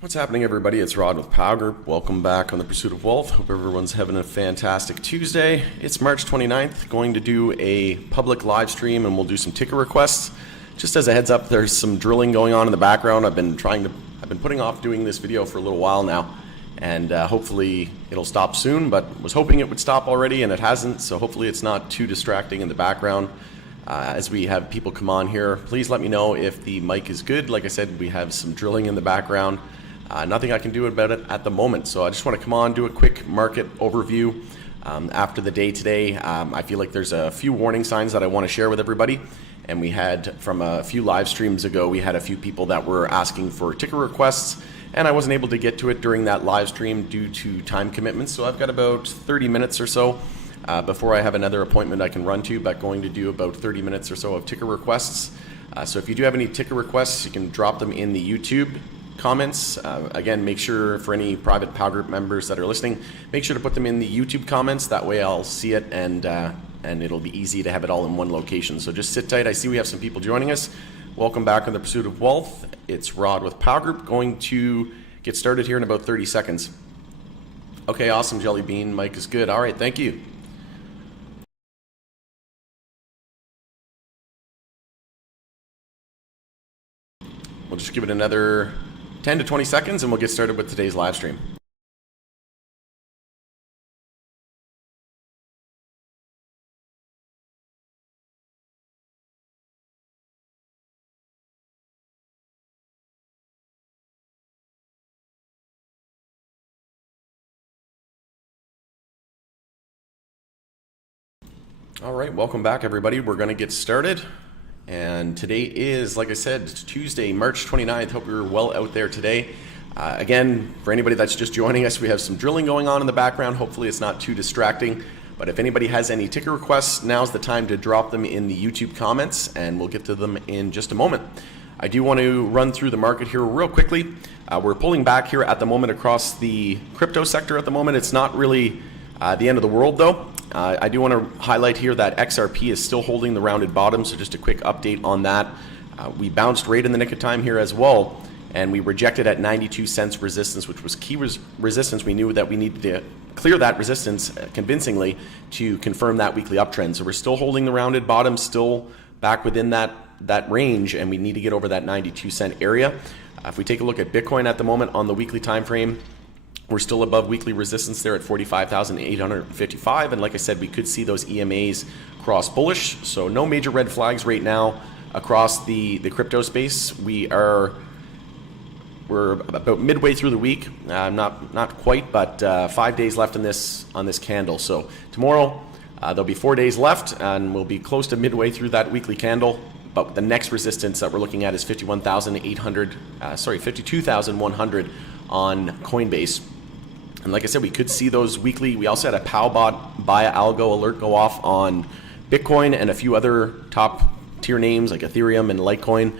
What's happening, everybody? It's Rod with Pow Group. Welcome back on the Pursuit of Wealth. Hope everyone's having a fantastic Tuesday. It's March 29th. Going to do a public live stream and we'll do some ticker requests. Just as a heads up, there's some drilling going on in the background. I've been putting off doing this video for a little while now, and hopefully it'll stop soon, but was hoping it would stop already and it hasn't, so hopefully it's not too distracting in the background. As we have people come on here, please let me know if the mic is good. Like I said, we have some drilling in the background. Nothing I can do about it at the moment, so I just want to come on, do a quick market overview after the day today. I feel like there's a few warning signs that I want to share with everybody, and we had from a few live streams ago, we had a few people that were asking for ticker requests, and I wasn't able to get to it during that live stream due to time commitments, so I've got about 30 minutes or so before I have another appointment I can run to, but going to do about 30 minutes or so of ticker requests. So if you do have any ticker requests, you can drop them in the YouTube comments. Again, make sure for any private Pow Group members that are listening, make sure to put them in the YouTube comments. That way I'll see it and it'll be easy to have it all in one location. So just sit tight. I see we have some people joining us. Welcome back on the Pursuit of Wealth. It's Rod with Pow Group. Going to get started here in about 30 seconds. Okay, awesome, Jelly Bean. Mike is good. All right, thank you. We'll just give it another 10 to 20 seconds and we'll get started with today's live stream. All right, welcome back, everybody. We're going to get started. And today is, like I said, Tuesday, March 29th. Hope you're well out there today. Again, for anybody that's just joining us, we have some drilling going on in the background. Hopefully it's not too distracting. But if anybody has any ticker requests, now's the time to drop them in the YouTube comments, and we'll get to them in just a moment. I do want to run through the market here real quickly. We're pulling back here at the moment across the crypto sector at the moment. It's not really the end of the world, though. I do want to highlight here that Xrp is still holding the rounded bottom, so just a quick update on that. We bounced right in the nick of time here as well, and we rejected at 92 cents resistance, which was key resistance. We knew that we needed to clear that resistance convincingly to confirm that weekly uptrend. So we're still holding the rounded bottom, still back within that range, and we need to get over that 92 cent area. If we take a look at Bitcoin at the moment on the weekly time frame, we're still above weekly resistance there at 45,855, and like I said, we could see those EMAs cross bullish. So no major red flags right now across the crypto space. We're about midway through the week, not quite, but 5 days left on this candle. So tomorrow there'll be 4 days left, and we'll be close to midway through that weekly candle. But the next resistance that we're looking at is 52,100 on Coinbase. And like I said, we could see those weekly. We also had a PowBot buy algo alert go off on Bitcoin and a few other top tier names like Ethereum and Litecoin.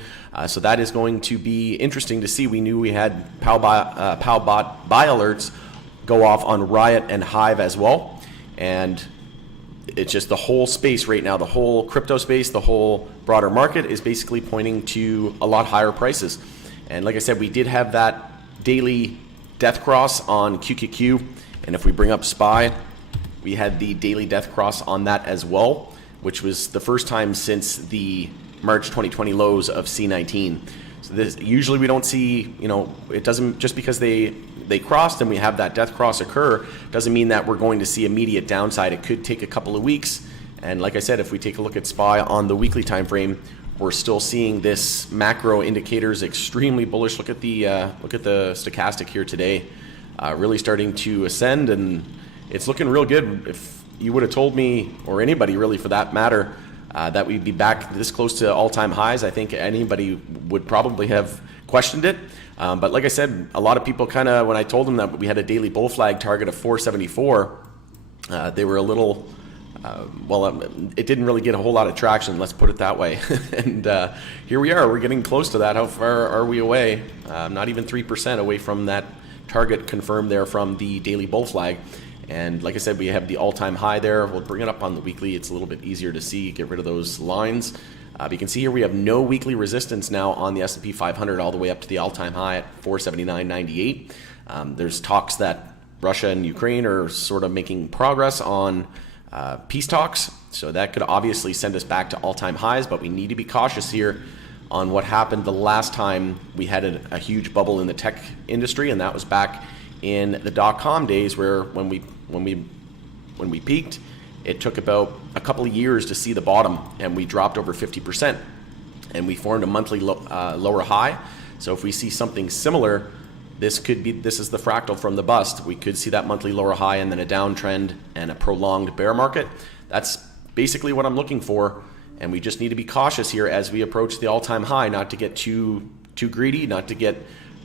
So that is going to be interesting to see. We knew we had PowBot buy alerts go off on Riot and Hive as well. And it's just the whole space right now, the whole crypto space, the whole broader market is basically pointing to a lot higher prices. And like I said, we did have that daily death cross on QQQ, and if we bring up SPY, we had the daily death cross on that as well, which was the first time since the March 2020 lows of C19. So this, usually we don't see, it doesn't, just because they crossed and we have that death cross occur, doesn't mean that we're going to see immediate downside. It could take a couple of weeks, and like I said, if we take a look at SPY on the weekly time frame, we're still seeing this macro indicators extremely bullish. Look at the stochastic here today, really starting to ascend, and it's looking real good. If you would have told me, or anybody really for that matter, that we'd be back this close to all-time highs, I think anybody would probably have questioned it. But like I said, a lot of people kind of, when I told them that we had a daily bull flag target of 474, they were a little. It didn't really get a whole lot of traction, let's put it that way. And here we are, we're getting close to that. How far are we away? Not even 3% away from that target confirmed there from the daily bull flag. And like I said, we have the all-time high there. We'll bring it up on the weekly. It's a little bit easier to see, get rid of those lines. But you can see here we have no weekly resistance now on the S&P 500 all the way up to the all-time high at 479.98. There's talks that Russia and Ukraine are sort of making progress on peace talks, so that could obviously send us back to all-time highs, but we need to be cautious here on what happened the last time we had a huge bubble in the tech industry, and that was back in the dot-com days, where when we peaked, it took about a couple of years to see the bottom, and we dropped over 50%, and we formed a monthly lower high. So if we see something similar, this is the fractal from the bust. We could see that monthly lower high and then a downtrend and a prolonged bear market. That's basically what I'm looking for, and we just need to be cautious here as we approach the all-time high, not to get too greedy, not to get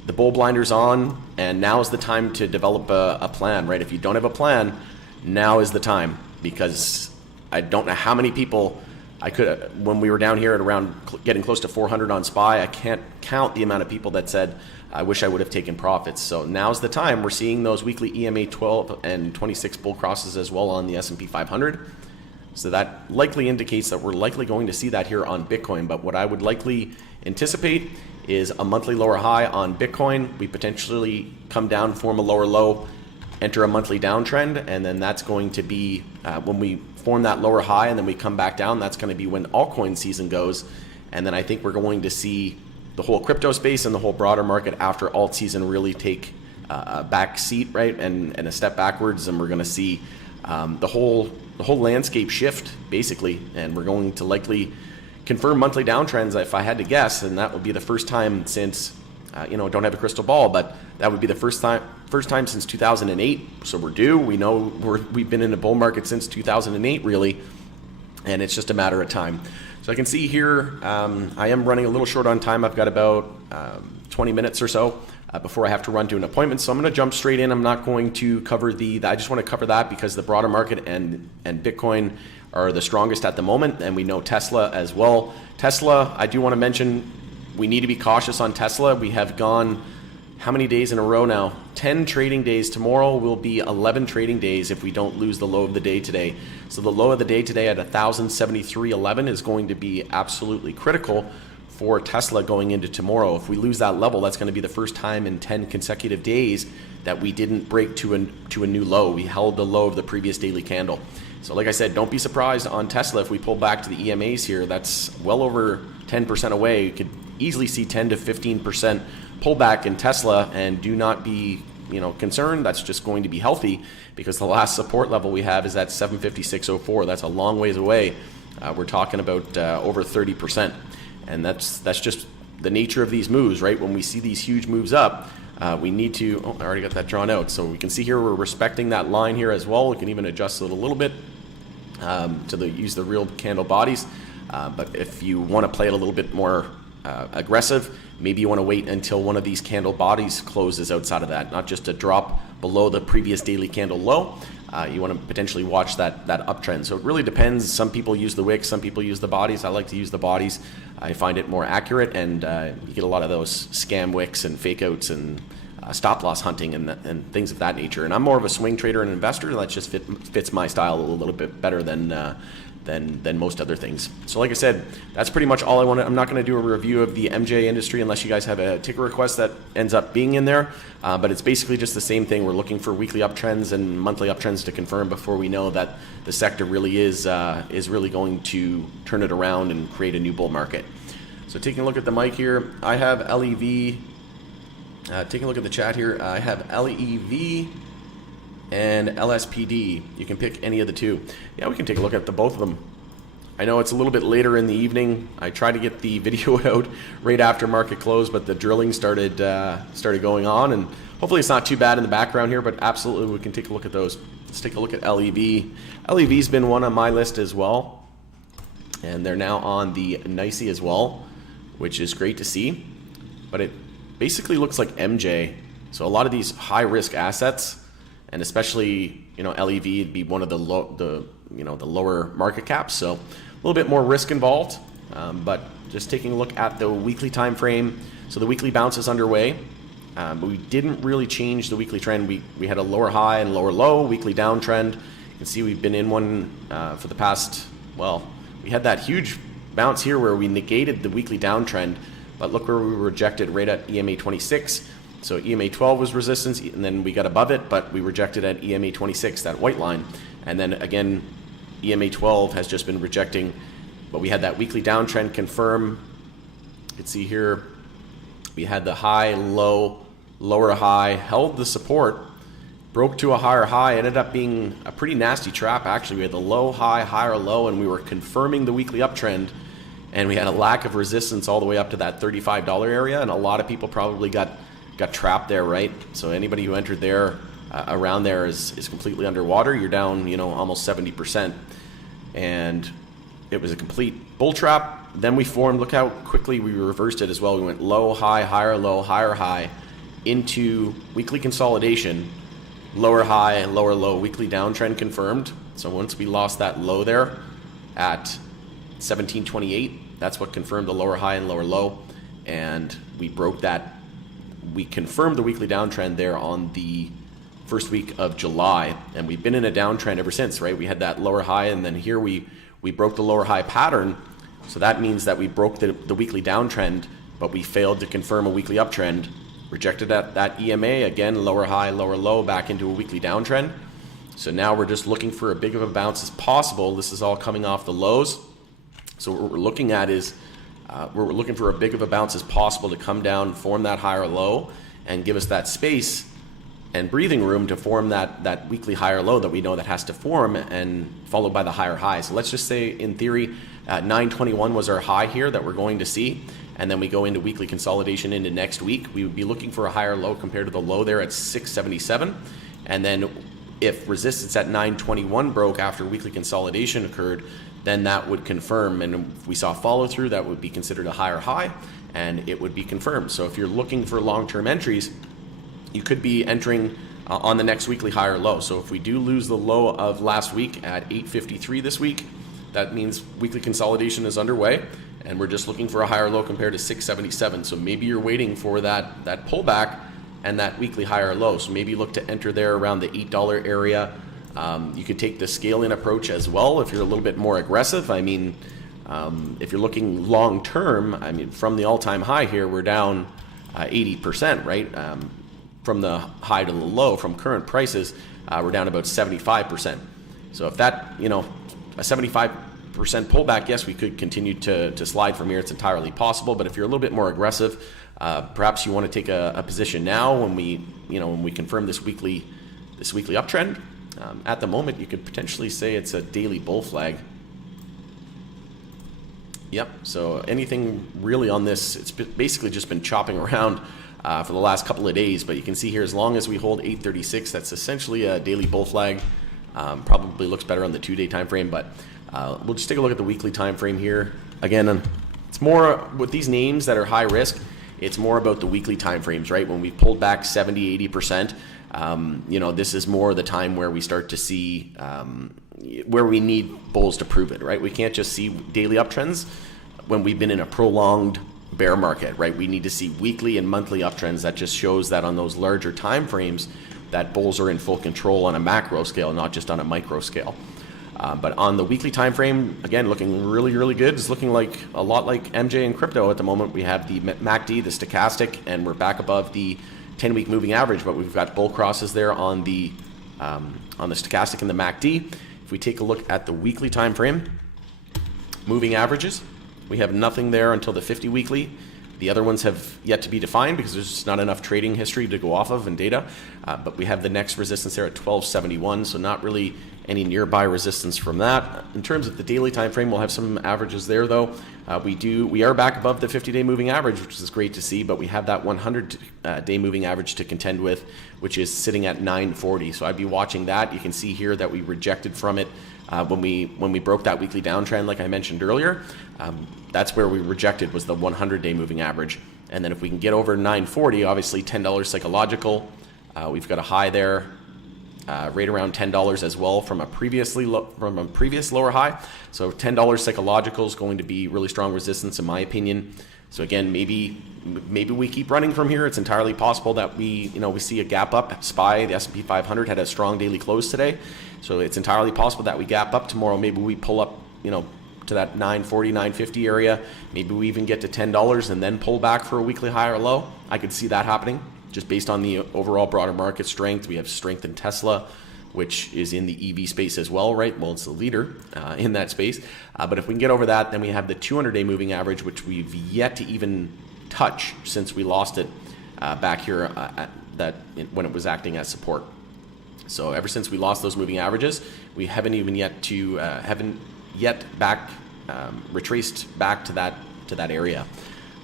the bull blinders on, and now is the time to develop a plan, right? If you don't have a plan, now is the time, because I don't know how many people when we were down here at around getting close to 400 on SPY, I can't count the amount of people that said, I wish I would have taken profits. So now's the time. We're seeing those weekly EMA 12 and 26 bull crosses as well on the S&P 500. So that likely indicates that we're likely going to see that here on Bitcoin. But what I would likely anticipate is a monthly lower high on Bitcoin. We potentially come down, form a lower low, enter a monthly downtrend, and then that's going to be when we form that lower high and then we come back down, that's going to be when altcoin season goes. And then I think we're going to see the whole crypto space and the whole broader market after alt season really take a back seat, right, and a step backwards, and we're going to see the whole landscape shift basically, and we're going to likely confirm monthly downtrends if I had to guess, and that would be the first time since don't have a crystal ball, but that would be the first time since 2008. So we're due. We know we've been in a bull market since 2008 really, and it's just a matter of time. So I can see here I am running a little short on time. I've got about 20 minutes or so before I have to run to an appointment. So I'm going to jump straight in. I'm not going to cover I just want to cover that because the broader market and Bitcoin are the strongest at the moment, and we know Tesla as well. Tesla, I do want to mention, we need to be cautious on Tesla. We have gone how many days in a row now? 10 trading days. Tomorrow will be 11 trading days if we don't lose the low of the day today. So the low of the day today at 1,073.11 is going to be absolutely critical for Tesla going into tomorrow. If we lose that level, that's going to be the first time in 10 consecutive days that we didn't break to a new low. We held the low of the previous daily candle. So like I said, don't be surprised on Tesla if we pull back to the EMAs here. That's well over 10% away. You could easily see 10 to 15% pullback in Tesla, and do not be concerned. That's just going to be healthy because the last support level we have is at 756.04. That's a long ways away. We're talking about over 30%, and that's just the nature of these moves, right? When we see these huge moves up, we need to, I already got that drawn out. So we can see here we're respecting that line here as well. We can even adjust it a little bit to use the real candle bodies. But if you want to play it a little bit more aggressive, maybe you want to wait until one of these candle bodies closes outside of that, not just a drop below the previous daily candle low. You want to potentially watch that uptrend. So it really depends. Some people use the wicks, some people use the bodies. I like to use the bodies. I find it more accurate, and you get a lot of those scam wicks and fake outs and stop loss hunting and things of that nature. And I'm more of a swing trader and investor, and that just fits my style a little bit better than most other things. So like I said, that's pretty much all I wanted. I'm not going to do a review of the MJ industry unless you guys have a ticker request that ends up being in there, but it's basically just the same thing. We're looking for weekly uptrends and monthly uptrends to confirm before we know that the sector really is really going to turn it around and create a new bull market. So taking a look at the mic here, I have LEV. Taking a look at the chat here, I have LEV and LSPD. You can pick any of the two. Yeah, we can take a look at both of them. I know it's a little bit later in the evening. I tried to get the video out right after market close, but the drilling started going on, and hopefully it's not too bad in the background here, but absolutely we can take a look at those. Let's take a look at LEV. LEV's been one on my list as well, and they're now on the NYSE as well, which is great to see. But it basically looks like MJ. So a lot of these high risk assets, and especially LEV would be one of the lower market caps, so a little bit more risk involved. But just taking a look at the weekly time frame, so the weekly bounce is underway, but we didn't really change the weekly trend. We had a lower high and lower low, weekly downtrend. You can see we've been in one for the past, well, we had that huge bounce here where we negated the weekly downtrend, but look where we were rejected right at EMA 26. So EMA 12 was resistance, and then we got above it, but we rejected at EMA 26, that white line. And then again, EMA 12 has just been rejecting, but we had that weekly downtrend confirm. You can see here, we had the high, low, lower high, held the support, broke to a higher high, ended up being a pretty nasty trap actually. We had the low, high, higher, low, and we were confirming the weekly uptrend, and we had a lack of resistance all the way up to that $35 area, and a lot of people probably got trapped there, right? So anybody who entered there around there is completely underwater. You're down, you know, almost 70%, and it was a complete bull trap. Then we formed, look how quickly we reversed it as well. We went low, high, higher, low, higher, high into weekly consolidation, lower high, lower low, weekly downtrend confirmed. So once we lost that low there at 1728, that's what confirmed the lower high and lower low, and we broke that. We confirmed the weekly downtrend there on the first week of July, and we've been in a downtrend ever since, right? We had that lower high, and then here we broke the lower high pattern. So that means that we broke the weekly downtrend, but we failed to confirm a weekly uptrend. Rejected that EMA, again, lower high, lower low, back into a weekly downtrend. So now we're just looking for as big of a bounce as possible. This is all coming off the lows. So what we're looking at is we're looking for as big of a bounce as possible to come down, form that higher low, and give us that space and breathing room to form that weekly higher low that we know that has to form, and followed by the higher high. So let's just say, in theory, 921 was our high here that we're going to see, and then we go into weekly consolidation into next week. We would be looking for a higher low compared to the low there at 677, and then if resistance at 921 broke after weekly consolidation occurred, then that would confirm, and if we saw follow through, that would be considered a higher high, and it would be confirmed. So if you're looking for long-term entries, you could be entering on the next weekly higher low. So if we do lose the low of last week at 853 this week, that means weekly consolidation is underway, and we're just looking for a higher low compared to 677. So maybe you're waiting for that pullback and that weekly higher low. So maybe look to enter there around the $8 area. You could take the scale-in approach as well if you're a little bit more aggressive. I mean, if you're looking long-term, I mean, from the all-time high here, we're down 80%, right? From the high to the low, from current prices, we're down about 75%. So if that, you know, a 75% pullback, yes, we could continue to slide from here. It's entirely possible. But if you're a little bit more aggressive, perhaps you want to take a position now when we confirm this weekly uptrend. At the moment, you could potentially say it's a daily bull flag. Yep. So anything really on this, it's basically just been chopping around for the last couple of days, but you can see here, as long as we hold 836, that's essentially a daily bull flag. Probably looks better on the 2-day time frame, but we'll just take a look at the weekly time frame here. Again, it's more with these names that are high risk, it's more about the weekly time frames, right? When we pulled back 70-80%, you know, this is more the time where we start to see where we need bulls to prove it, right? We can't just see daily uptrends when we've been in a prolonged bear market, right? We need to see weekly and monthly uptrends. That just shows that on those larger time frames that bulls are in full control on a macro scale, not just on a micro scale. But on the weekly time frame, again, looking really, really good. It's looking like a lot like MJ and crypto at the moment. We have the MACD, the stochastic, and we're back above the 10-week moving average, but we've got bull crosses there on the stochastic and the MACD. If we take a look at the weekly time frame, moving averages, we have nothing there until the 50 weekly. The other ones have yet to be defined because there's just not enough trading history to go off of and data. But we have the next resistance there at 1271, so not really any nearby resistance from that. In terms of the daily time frame, we'll have some averages there though. We are back above the 50-day moving average, which is great to see, but we have that 100-day moving average to contend with, which is sitting at 940. So I'd be watching that. You can see here that we rejected from it when we broke that weekly downtrend, like I mentioned earlier. That's where we rejected, was the 100-day moving average. And then if we can get over 940, obviously $10 psychological. We've got a high there, right around $10 as well from a previous lower high. So $10 psychological is going to be really strong resistance in my opinion. So again, maybe we keep running from here. It's entirely possible that we see a gap up. SPY, the S&P 500 had a strong daily close today. So it's entirely possible that we gap up tomorrow. Maybe we pull up, to that 940, 950 area. Maybe we even get to $10 and then pull back for a weekly high or low. I could see that happening just based on the overall broader market strength. We have strength in Tesla, which is in the EV space as well, right? Well, it's the leader in that space. But if we can get over that, then we have the 200-day moving average, which we've yet to even touch since we lost it back here when it was acting as support. So ever since we lost those moving averages, we haven't even yet retraced back to that area.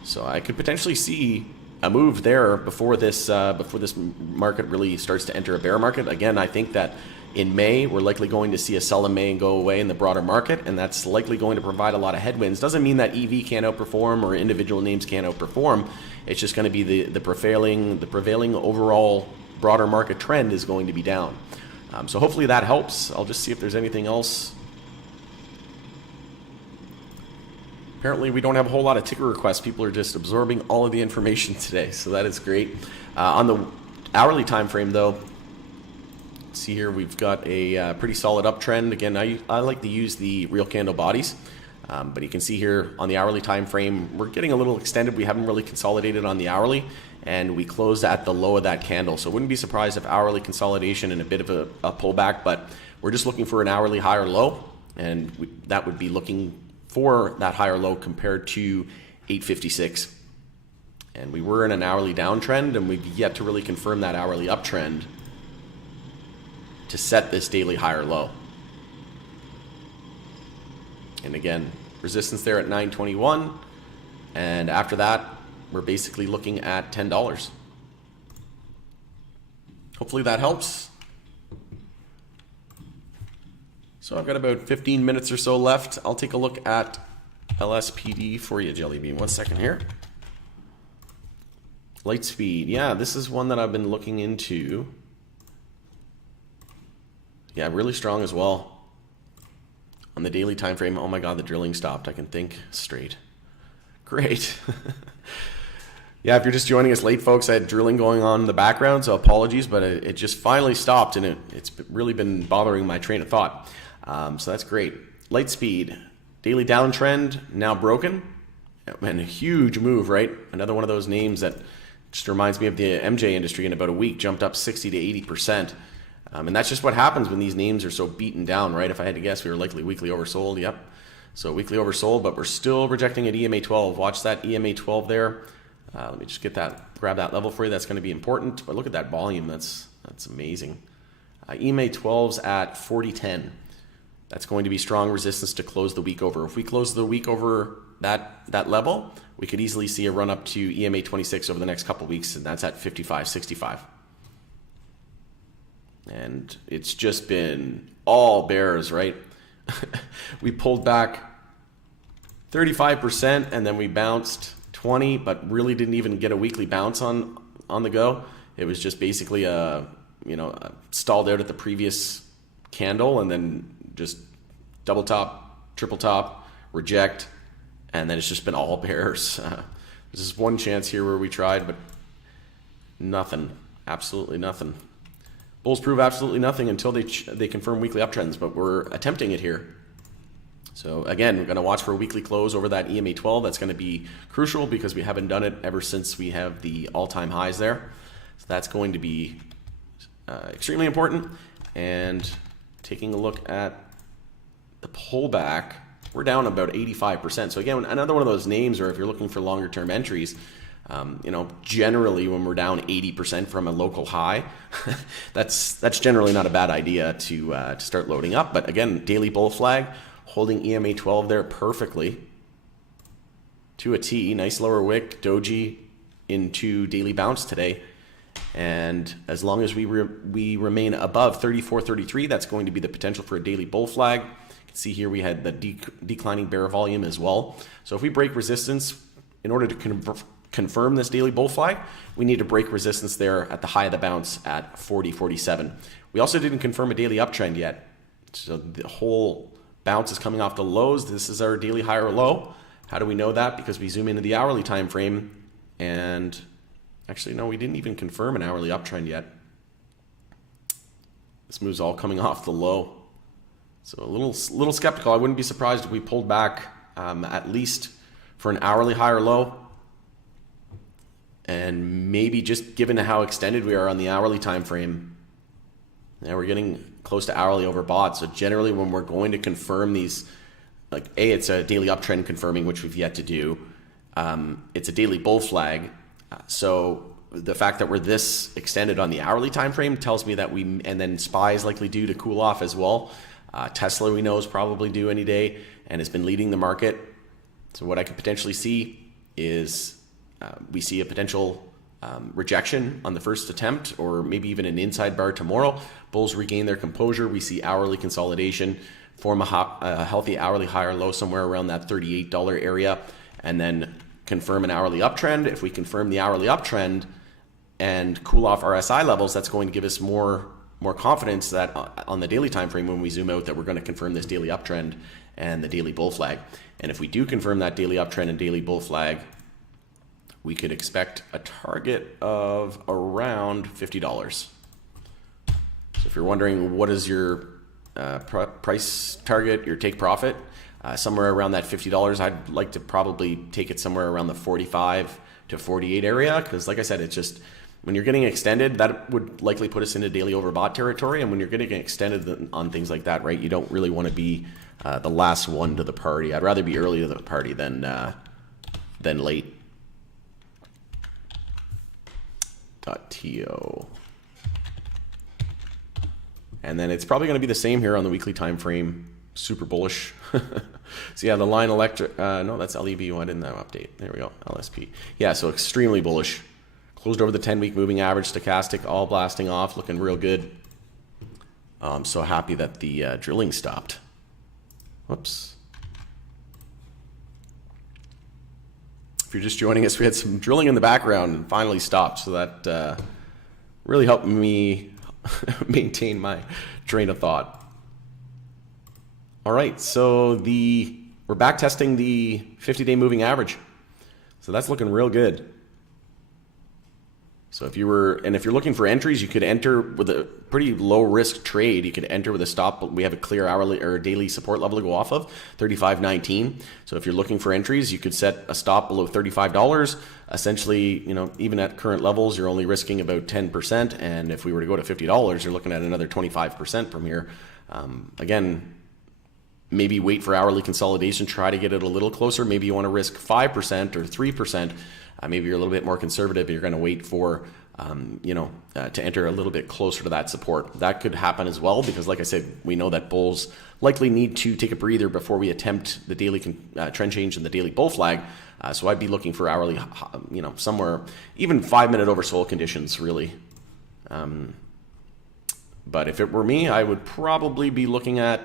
So I could potentially see a move there before this market really starts to enter a bear market. Again, I think that in May we're likely going to see a sell in May and go away in the broader market, and that's likely going to provide a lot of headwinds. Doesn't mean that EV can't outperform or individual names can't outperform. It's just going to be the prevailing overall broader market trend is going to be down. So hopefully that helps. I'll just see if there's anything else. Apparently we don't have a whole lot of ticker requests. People are just absorbing all of the information today, so that is great. On the hourly time frame though, see here we've got a pretty solid uptrend. Again, I like to use the real candle bodies, but you can see here on the hourly time frame we're getting a little extended. We haven't really consolidated on the hourly, and we closed at the low of that candle. So wouldn't be surprised if hourly consolidation and a bit of a pullback, but we're just looking for an hourly high or low, and that would be looking for that higher low compared to 856. And we were in an hourly downtrend, and we've yet to really confirm that hourly uptrend to set this daily higher low. And again, resistance there at 921, and after that we're basically looking at $10. Hopefully that helps. So I've got about 15 minutes or so left. I'll take a look at LSPD for you, Jellybean. 1 second here. Lightspeed. Yeah, this is one that I've been looking into. Yeah, really strong as well. On the daily time frame, oh my god, the drilling stopped. I can think straight. Great. Yeah, if you're just joining us late, folks, I had drilling going on in the background, so apologies, but it just finally stopped, and it's really been bothering my train of thought. So that's great. Lightspeed, daily downtrend, now broken, and a huge move, right? Another one of those names that just reminds me of the MJ industry. In about a week, jumped up 60 to 80%. And that's just what happens when these names are so beaten down, right? If I had to guess, we were likely weekly oversold. Yep. So weekly oversold, but we're still rejecting at EMA 12. Watch that EMA 12 there. Let me just grab that level for you. That's going to be important. But look at that volume. That's amazing. EMA 12's at 40.10. That's going to be strong resistance to close the week over. If we close the week over that level, we could easily see a run up to EMA 26 over the next couple weeks, and that's at 55.65. And it's just been all bears, right? We pulled back 35% and then we bounced 20, but really didn't even get a weekly bounce on the go. It was just basically stalled out at the previous candle and then just double top, triple top, reject, and then it's just been all bears. There's this one chance here where we tried, but nothing, absolutely nothing. Bulls prove absolutely nothing until they confirm weekly uptrends, but we're attempting it here. So again, we're going to watch for a weekly close over that EMA 12. That's going to be crucial because we haven't done it ever since we have the all-time highs there. So that's going to be extremely important. And taking a look at the pullback, we're down about 85%. So again, another one of those names, or if you're looking for longer-term entries, generally when we're down 80% from a local high, that's generally not a bad idea to start loading up. But again, daily bull flag, holding EMA 12 there perfectly to a T. Nice lower wick, doji into daily bounce today. And as long as we remain above 34.33, that's going to be the potential for a daily bull flag. You can see here we had the declining bear volume as well. So if we break resistance, in order to confirm this daily bull flag, we need to break resistance there at the high of the bounce at 40.47. We also didn't confirm a daily uptrend yet. So the whole bounce is coming off the lows. This is our daily high or low. How do we know that? Because we zoom into the hourly time frame, and actually, no, we didn't even confirm an hourly uptrend yet. This move's all coming off the low. So a little skeptical. I wouldn't be surprised if we pulled back at least for an hourly high or low. And maybe just given how extended we are on the hourly time frame, now we're getting close to hourly overbought. So generally when we're going to confirm these, like it's a daily uptrend confirming, which we've yet to do. It's a daily bull flag. So the fact that we're this extended on the hourly time frame tells me that and then SPY is likely due to cool off as well. Tesla we know is probably due any day and has been leading the market. So what I could potentially see is we see a potential rejection on the first attempt, or maybe even an inside bar tomorrow. Bulls regain their composure. We see hourly consolidation, form a healthy hourly high or low somewhere around that $38 area, and then confirm an hourly uptrend. If we confirm the hourly uptrend and cool off RSI levels, that's going to give us more confidence that on the daily time frame when we zoom out that we're going to confirm this daily uptrend and the daily bull flag. And if we do confirm that daily uptrend and daily bull flag, we could expect a target of around $50. So if you're wondering what is your price target, your take profit, somewhere around that $50, I'd like to probably take it somewhere around the 45 to 48 area, because like I said, it's just when you're getting extended, that would likely put us into daily overbought territory. And when you're getting extended on things like that, right, you don't really want to be the last one to the party. I'd rather be early to the party than late. .to. And then it's probably going to be the same here on the weekly time frame. Super bullish. So yeah, the line electric, no, that's LEV. Why didn't that update? There we go, LSP. Yeah, so extremely bullish. Closed over the 10-week moving average, stochastic, all blasting off, looking real good. I'm so happy that the drilling stopped. Whoops. If you're just joining us, we had some drilling in the background and finally stopped. So that really helped me maintain my train of thought. All right, so we're back testing the 50-day moving average. So that's looking real good. So if you're looking for entries, you could enter with a pretty low risk trade. You could enter with a stop. We have a clear hourly or daily support level to go off of, 35.19. So if you're looking for entries, you could set a stop below $35. Essentially, even at current levels, you're only risking about 10%. And if we were to go to $50, you're looking at another 25% from here. Again, maybe wait for hourly consolidation, try to get it a little closer. Maybe you want to risk 5% or 3%. Maybe you're a little bit more conservative. You're going to wait for, to enter a little bit closer to that support. That could happen as well, because like I said, we know that bulls likely need to take a breather before we attempt the daily trend change and the daily bull flag. So I'd be looking for hourly, somewhere, even 5-minute oversold conditions, really. But if it were me, I would probably be looking at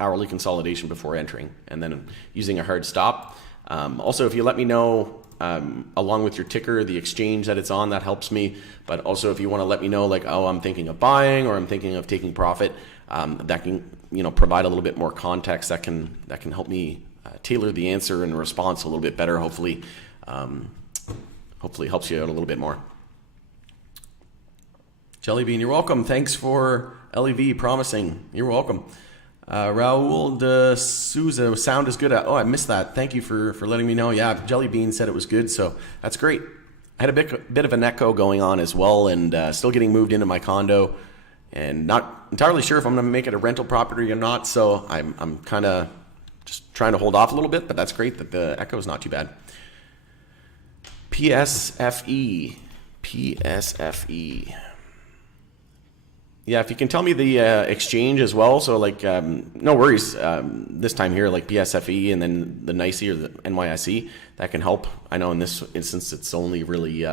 hourly consolidation before entering and then using a hard stop. Also, if you let me know, along with your ticker, the exchange that it's on, that helps me. But also if you want to let me know, like, oh, I'm thinking of buying or I'm thinking of taking profit, that can, provide a little bit more context that can help me tailor the answer and response a little bit better. Hopefully helps you out a little bit more. Jellybean, you're welcome. Thanks for LEV promising. You're welcome. Raul de Souza, sound is good. Oh, I missed that. Thank you for letting me know. Yeah, Jellybean said it was good, so that's great. I had a bit of an echo going on as well, and still getting moved into my condo, and not entirely sure if I'm going to make it a rental property or not. So I'm kind of just trying to hold off a little bit, but that's great that the echo is not too bad. PSFE. Yeah, if you can tell me the exchange as well. So like, no worries. This time here, like PSFE and then the NYSE or the NYSE, that can help. I know in this instance, it's only really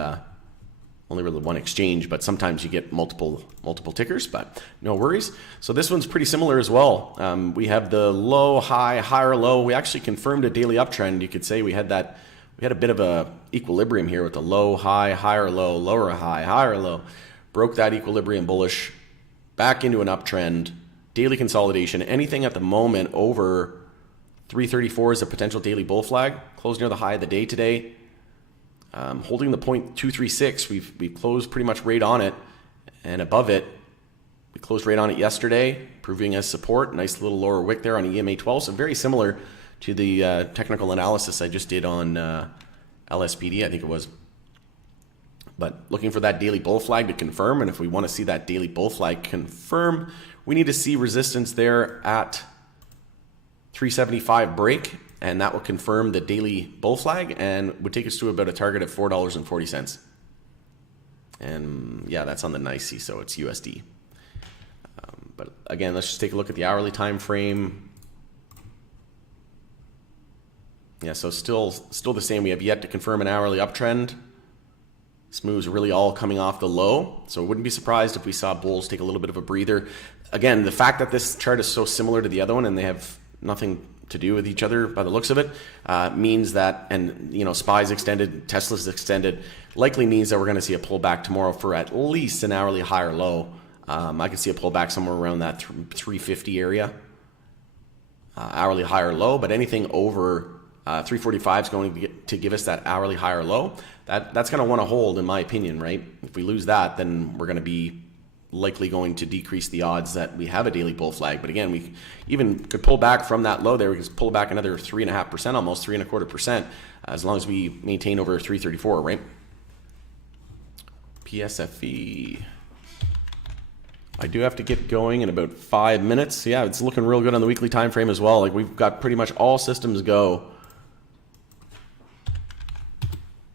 one exchange, but sometimes you get multiple tickers, but no worries. So this one's pretty similar as well. We have the low, high, higher, low. We actually confirmed a daily uptrend. You could say we had a bit of a equilibrium here with the low, high, higher, low, lower, high, higher, low. Broke that equilibrium bullish. Back into an uptrend, daily consolidation. Anything at the moment over 334 is a potential daily bull flag. Closed near the high of the day today. Holding the 0.236, we've closed pretty much right on it, and above it, We closed right on it yesterday, proving as support. Nice little lower wick there on EMA 12. So very similar to the technical analysis I just did on LSPD, I think it was. But looking for that daily bull flag to confirm. And if we want to see that daily bull flag confirm, we need to see resistance there at 375 break. And that will confirm the daily bull flag and would take us to about a target of $4.40. And yeah, that's on the NYSE, so it's USD. But again, let's just take a look at the hourly time frame. Yeah, so still the same. We have yet to confirm an hourly uptrend. This move's really all coming off the low, so I wouldn't be surprised if we saw bulls take a little bit of a breather. Again, the fact that this chart is so similar to the other one and they have nothing to do with each other by the looks of it, means that, and you know, SPY's extended, Tesla's extended, likely means that we're going to see a pullback tomorrow for at least an hourly higher low. I could see a pullback somewhere around that 350 area, hourly higher low, but anything over 345 is going to give us that hourly higher low. That's going to want to hold, in my opinion, right? If we lose that, then we're going to be likely going to decrease the odds that we have a daily bull flag. But again, we even could pull back from that low there. We could pull back another 3.5%, almost 3.25%, as long as we maintain over 334, right? PSFE. I do have to get going in about 5 minutes. Yeah, it's looking real good on the weekly time frame as well. Like, we've got pretty much all systems go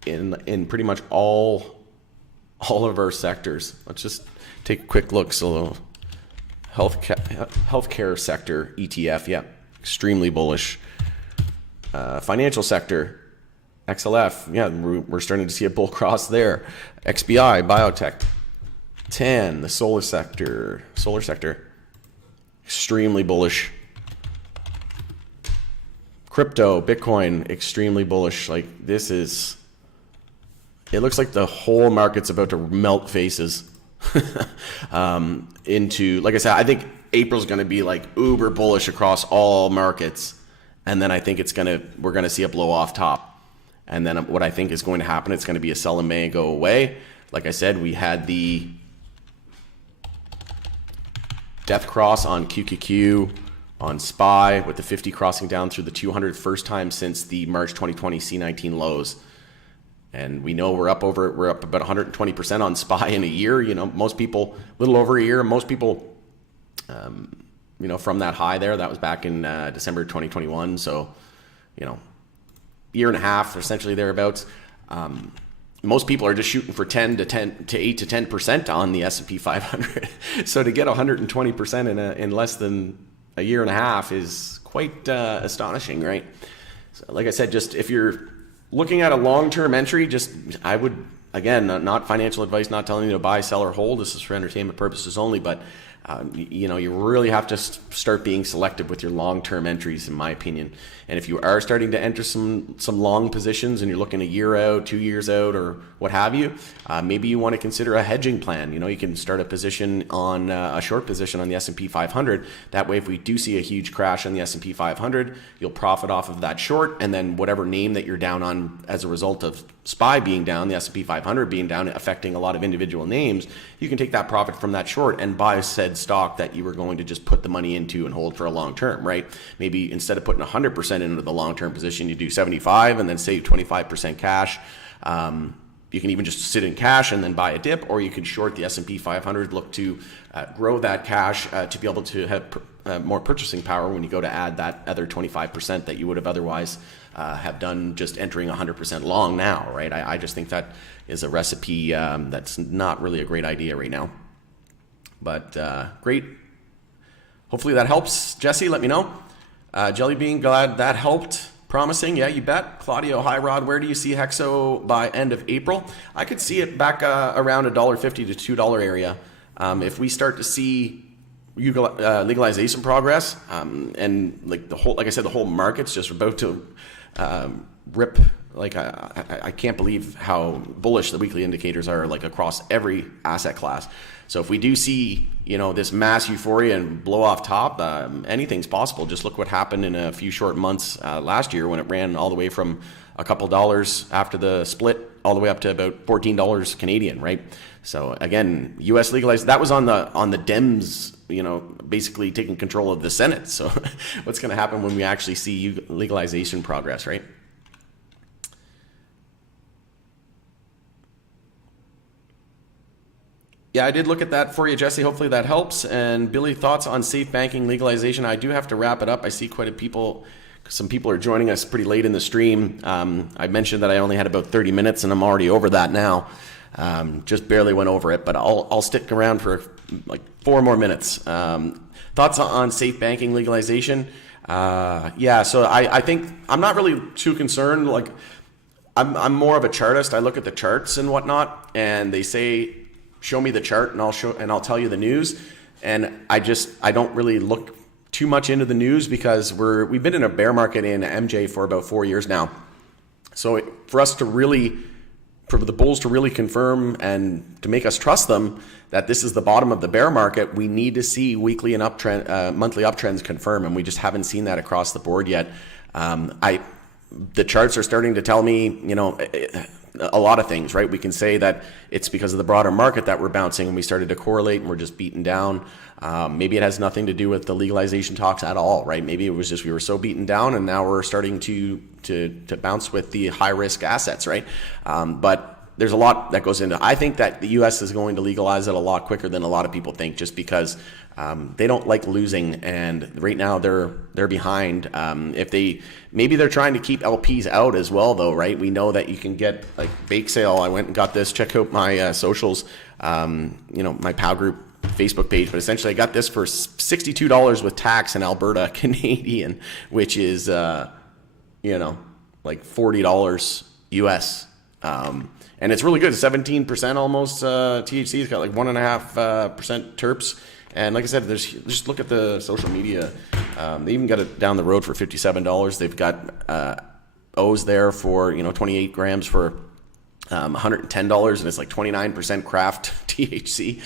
in pretty much all of our sectors. Let's just take a quick look. So healthcare sector ETF, yeah, extremely bullish. Financial sector, XLF, yeah, we're starting to see a bull cross there. XBI, biotech, 10, the solar sector, extremely bullish. Crypto, Bitcoin, extremely bullish. Like, this is, it looks like the whole market's about to melt faces into, like I said, I think April's going to be like uber bullish across all markets. And then I think we're going to see a blow off top. And then what I think is going to happen, it's going to be a sell in May and go away. Like I said, we had the death cross on QQQ, on SPY, with the 50 crossing down through the 200, first time since the March 2020 C19 lows. And we know we're up about 120% on SPY in a year. You know, most people, a little over a year, most people, you know, from that high there, that was back in December 2021. So, you know, year and a half, essentially thereabouts. Most people are just shooting for 8 to 10% on the S&P 500. So to get 120% in less than a year and a half is quite astonishing, right? So like I said, just if you're looking at a long-term entry, I would, again, not financial advice, not telling you to buy, sell, or hold. This is for entertainment purposes only, but you know, you really have to start being selective with your long-term entries, in my opinion. And if you are starting to enter some long positions and you're looking a year out, 2 years out, or what have you, maybe you want to consider a hedging plan. You know, you can start a position on a short position on the S&P 500. That way, if we do see a huge crash on the S&P 500, you'll profit off of that short, and then whatever name that you're down on as a result of SPY being down, the S&P 500 being down, affecting a lot of individual names, you can take that profit from that short and buy said stock that you were going to just put the money into and hold for a long term, right? Maybe instead of putting 100% into the long-term position, you do 75 and then save 25% cash. You can even just sit in cash and then buy a dip, or you can short the S&P 500, look to grow that cash to be able to have more purchasing power when you go to add that other 25% that you would have otherwise have done just entering 100% long now, right? I just think that is a recipe that's not really a great idea right now. But great. Hopefully that helps. Jesse, let me know. Jellybean, glad that helped. Promising, yeah, you bet. Claudio, hi Rod, where do you see Hexo by end of April? I could see it back around $1.50 to $2 area. If we start to see legalization progress, and like I said, the whole market's just about to rip. Like I can't believe how bullish the weekly indicators are, like across every asset class. So if we do see, you know, this mass euphoria and blow off top, anything's possible. Just look what happened in a few short months last year when it ran all the way from a couple dollars after the split all the way up to about $14 Canadian, right? So again, U.S. legalized. That was on the Dems, basically taking control of the Senate. So what's going to happen when we actually see legalization progress, right? Yeah, I did look at that for you, Jesse. Hopefully that helps. And Billy, thoughts on safe banking legalization? I do have to wrap it up. I see some people are joining us pretty late in the stream. I mentioned that I only had about 30 minutes, and I'm already over that now. Just barely went over it, but I'll stick around for like 4 more minutes. Thoughts on safe banking legalization? Yeah, so I think I'm not really too concerned. Like, I'm more of a chartist. I look at the charts and whatnot, and they say, show me the chart and I'll tell you the news. And I don't really look too much into the news because we've been in a bear market in MJ for about 4 years now. So for the bulls to really confirm and to make us trust them that this is the bottom of the bear market, we need to see weekly and monthly uptrends confirm, and we just haven't seen that across the board yet. The charts are starting to tell me, a lot of things, right? We can say that it's because of the broader market that we're bouncing and we started to correlate and we're just beaten down. Maybe it has nothing to do with the legalization talks at all, right? Maybe it was just we were so beaten down and now we're starting to bounce with the high risk assets, right? But there's a lot that goes into it. I think that the U.S. is going to legalize it a lot quicker than a lot of people think, just because they don't like losing, and right now they're behind. Maybe they're trying to keep LPs out as well, though, right? We know that you can get like bake sale. I went and got this. Check out my socials, my POW group Facebook page. But essentially, I got this for $62 with tax in Alberta, Canadian, which is like $40 US. And it's really good. 17% almost THC. It's got like 1.5% terps. And like I said, just look at the social media. They even got it down the road for $57. They've got O's there for 28 grams for $110, and it's like 29% craft THC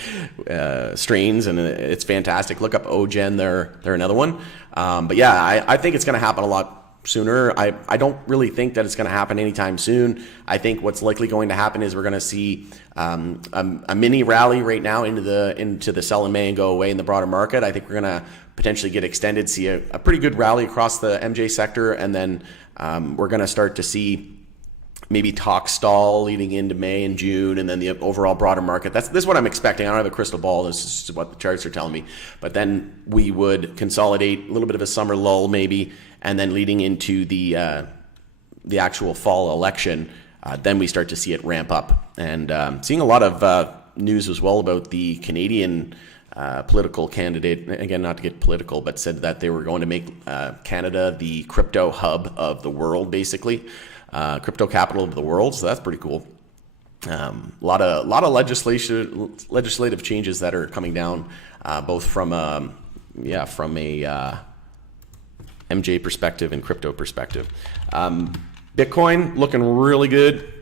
strains, and it's fantastic. Look up O-Gen. They're another one. But yeah, I think it's going to happen a lot sooner. I don't really think that it's going to happen anytime soon. I think what's likely going to happen is we're going to see a mini rally right now into the sell in May and go away in the broader market. I think we're going to potentially get extended, see a pretty good rally across the MJ sector, and then we're going to start to see maybe talk stall leading into May and June, and then the overall broader market. This is what I'm expecting. I don't have a crystal ball. This is just what the charts are telling me. But then we would consolidate, a little bit of a summer lull maybe, and then leading into the actual fall election, then we start to see it ramp up. And seeing a lot of news as well about the Canadian political candidate, again, not to get political, but said that they were going to make Canada the crypto hub of the world, basically. Crypto capital of the world, so that's pretty cool. A lot of legislative changes that are coming down, both from a MJ perspective and crypto perspective. Bitcoin looking really good.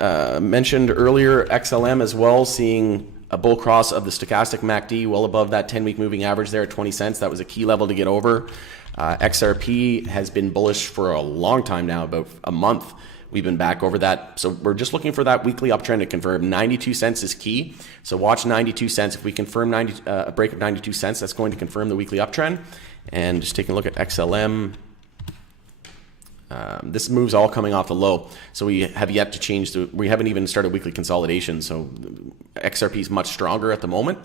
Mentioned earlier, XLM as well, seeing a bull cross of the stochastic MACD well above that 10-week moving average there at 20 cents. That was a key level to get over. XRP has been bullish for a long time now, about a month. We've been back over that. So we're just looking for that weekly uptrend to confirm. 92 cents is key. So watch 92 cents. If we confirm a break of 92 cents, that's going to confirm the weekly uptrend. And just taking a look at XLM. This move's all coming off the low. So we have yet to change. We haven't even started weekly consolidation. So XRP is much stronger at the moment.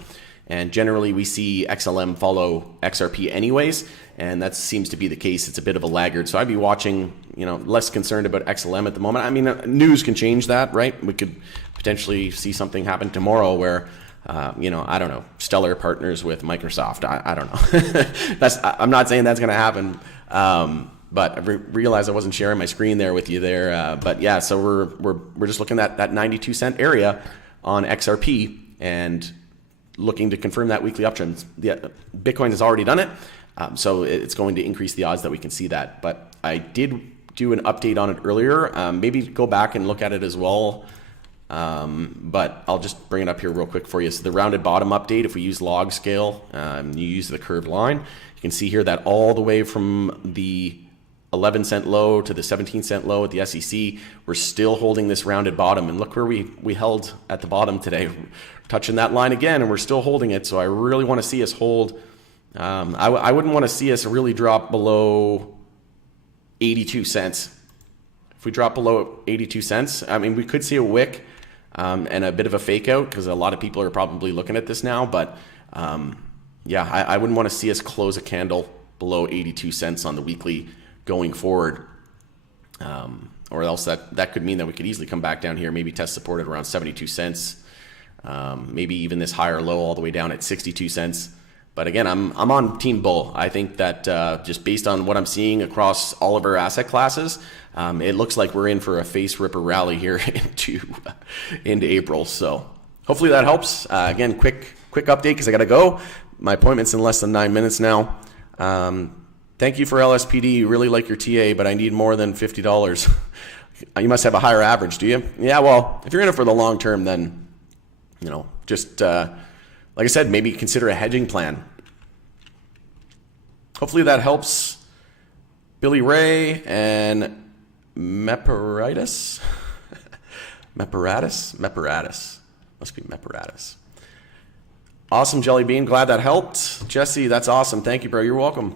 And generally, we see XLM follow XRP anyways, and that seems to be the case. It's a bit of a laggard. So I'd be watching, less concerned about XLM at the moment. I mean, news can change that, right? We could potentially see something happen tomorrow where, I don't know, Stellar partners with Microsoft. I don't know. I'm not saying that's going to happen, but I realized I wasn't sharing my screen there with you there. But yeah, so we're just looking at that 92 cent area on XRP and looking to confirm that weekly uptrend. Bitcoin has already done it, so it's going to increase the odds that we can see that. But I did do an update on it earlier. Maybe go back and look at it as well. But I'll just bring it up here real quick for you. So the rounded bottom update, if we use log scale, you use the curved line, you can see here that all the way from the 11-cent low to the 17-cent low at the SEC. We're still holding this rounded bottom, and look where we held at the bottom today, touching that line again, and we're still holding it. So I really want to see us hold. I wouldn't want to see us really drop below 82 cents. If we drop below 82 cents, I mean, we could see a wick and a bit of a fake out, because a lot of people are probably looking at this now. But yeah, I wouldn't want to see us close a candle below 82 cents on the weekly going forward, or else that could mean that we could easily come back down here, maybe test support at around 72 cents, maybe even this higher low all the way down at 62 cents. But again, I'm on Team Bull. I think that just based on what I'm seeing across all of our asset classes, it looks like we're in for a face ripper rally here into April. So hopefully that helps. Again, quick update because I got to go. My appointment's in less than 9 minutes now. Thank you for LSPD. You really like your TA, but I need more than $50. You must have a higher average, do you? Yeah, well, if you're in it for the long term, then, just like I said, maybe consider a hedging plan. Hopefully that helps. Billy Ray and Meparatus. Meparatus? Must be Meparatus. Awesome, Jelly Bean. Glad that helped. Jesse, that's awesome. Thank you, bro. You're welcome.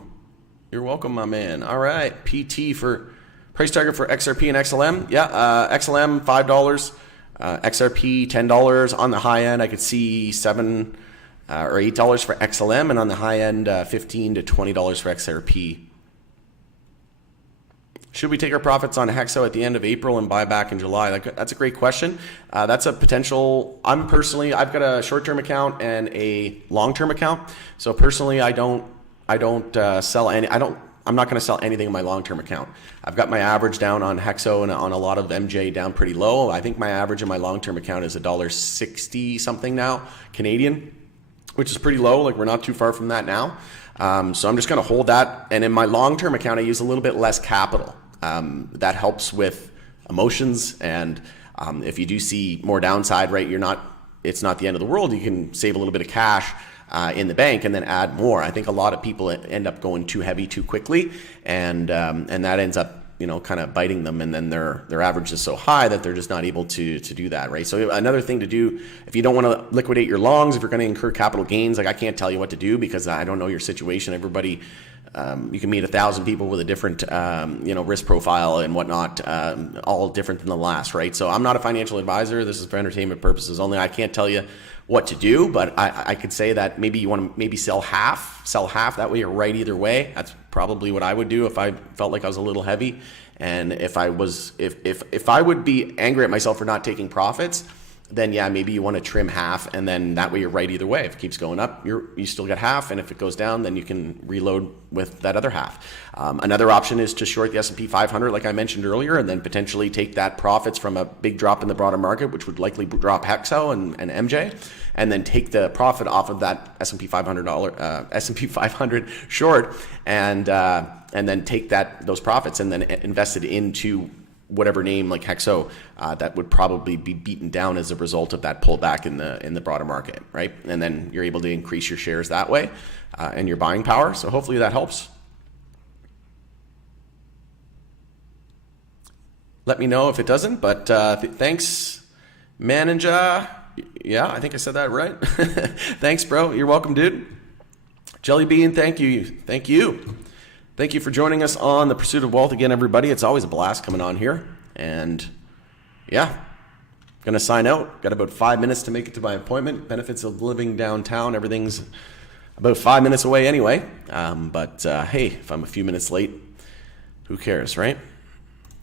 You're welcome, my man. All right. PT for price target for XRP and XLM. Yeah, XLM, $5. XRP, $10. On the high end, I could see $7 or $8 for XLM, and on the high end, $15 to $20 for XRP. Should we take our profits on Hexo at the end of April and buy back in July? That's a great question. That's a potential. I've got a short-term account and a long-term account. So personally, I don't sell any. I'm not going to sell anything in my long-term account. I've got my average down on Hexo and on a lot of MJ down pretty low. I think my average in my long-term account is $1.60 something now, Canadian, which is pretty low. Like, we're not too far from that now. So I'm just going to hold that. And in my long-term account, I use a little bit less capital. That helps with emotions. And if you do see more downside, right, it's not the end of the world. You can save a little bit of cash in the bank and then add more. I think a lot of people end up going too heavy too quickly, and that ends up kind of biting them, and then their average is so high that they're just not able to do that, right? So another thing to do, if you don't want to liquidate your longs, if you're going to incur capital gains, like, I can't tell you what to do because I don't know your situation. Everybody, you can meet 1,000 people with a different risk profile and whatnot, all different than the last, right? So I'm not a financial advisor. This is for entertainment purposes only. I can't tell you what to do, but I could say that maybe you want to sell half. That way you're right either way. That's probably what I would do if I felt like I was a little heavy. And if I would be angry at myself for not taking profits, then yeah, maybe you want to trim half, and then that way you're right either way. If it keeps going up, you still get half, and if it goes down, then you can reload with that other half. Another option is to short the S&P 500, like I mentioned earlier, and then potentially take that profits from a big drop in the broader market, which would likely drop Hexo and MJ, and then take the profit off of that S&P 500 short, and then take those profits and then invest it into whatever name like Hexo that would probably be beaten down as a result of that pullback in the broader market, right? And then you're able to increase your shares that way and your buying power. So hopefully that helps. Let me know if it doesn't, but thanks, Mananja. Yeah, I think I said that right. Thanks, bro. You're welcome, dude. Jelly Bean, thank you. Thank you. Thank you for joining us on The Pursuit of Wealth again, everybody. It's always a blast coming on here. And yeah, going to sign out. Got about 5 minutes to make it to my appointment. Benefits of living downtown. Everything's about 5 minutes away anyway. But hey, if I'm a few minutes late, who cares, right?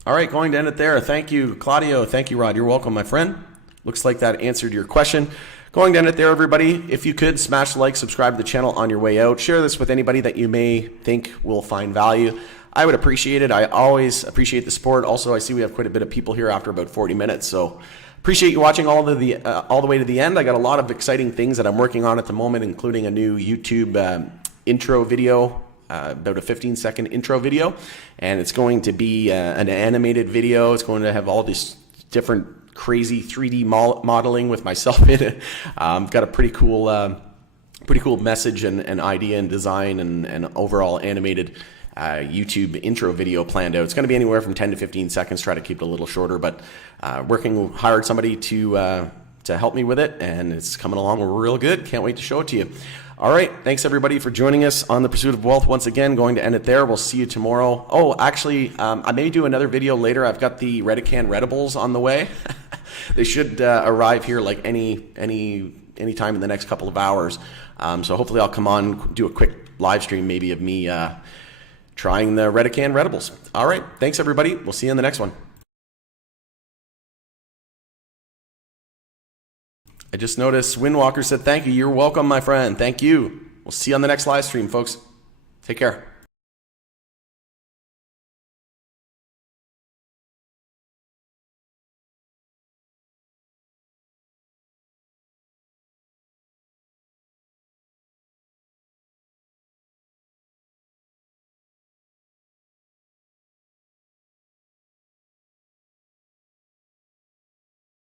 All right, going to end it there. Thank you, Claudio. Thank you, Rod. You're welcome, my friend. Looks like that answered your question. Going to end it there, everybody. If you could, smash the like, subscribe to the channel on your way out. Share this with anybody that you may think will find value. I would appreciate it. I always appreciate the support. Also, I see we have quite a bit of people here after about 40 minutes. So appreciate you watching all the way to the end. I got a lot of exciting things that I'm working on at the moment, including a new YouTube intro video, about a 15-second intro video. And it's going to be an animated video. It's going to have all these different crazy 3D modeling with myself in it. Got a pretty cool message and idea and design and overall animated YouTube intro video planned out. It's going to be anywhere from 10 to 15 seconds. Try to keep it a little shorter, but hired somebody to help me with it, and it's coming along real good. Can't wait to show it to you. All right, thanks everybody for joining us on The Pursuit of Wealth. Once again, going to end it there. We'll see you tomorrow. Oh, actually, I may do another video later. I've got the Redican Redibles on the way. They should arrive here like any time in the next couple of hours. So hopefully I'll come on, do a quick live stream maybe of me trying the Redican Redibles. All right, thanks everybody. We'll see you in the next one. I just noticed Windwalker said thank you. You're welcome, my friend. Thank you. We'll see you on the next live stream, folks. Take care.